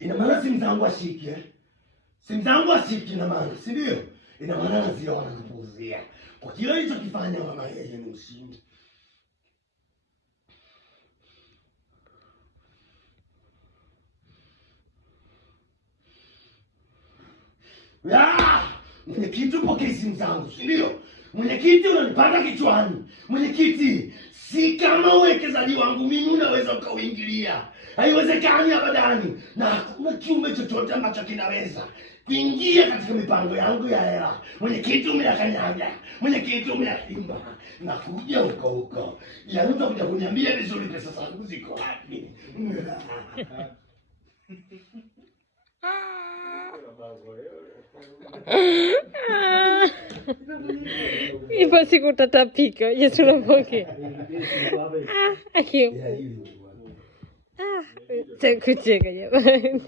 Ina maana simu zangu ashiki simu zangu ashiki, ina maana, si ndio? Ina maana naziona napuuzia kwa kile alichokifanya mama, yeye ni ushindi. Mwenyekiti, upokee simu zangu, si ndio? Mwenyekiti, unanipanda kichwani. Mwenyekiti, si kama uwekezaji wangu mimi unaweza ukauingilia. Haiwezekani abadani, na hakuna kiumbe chochote ambacho kinaweza kuingia katika mipango yangu ya hela. Mwenyekiti, umeyakanyaga. Mwenyekiti, umeyahimba. Nakuja huko. Yaani utakuja kuniambia vizuri pesa zangu ziko wapi? Ipo siku tatapika. Yesu napoke. Akiyo. Kucheka jamani.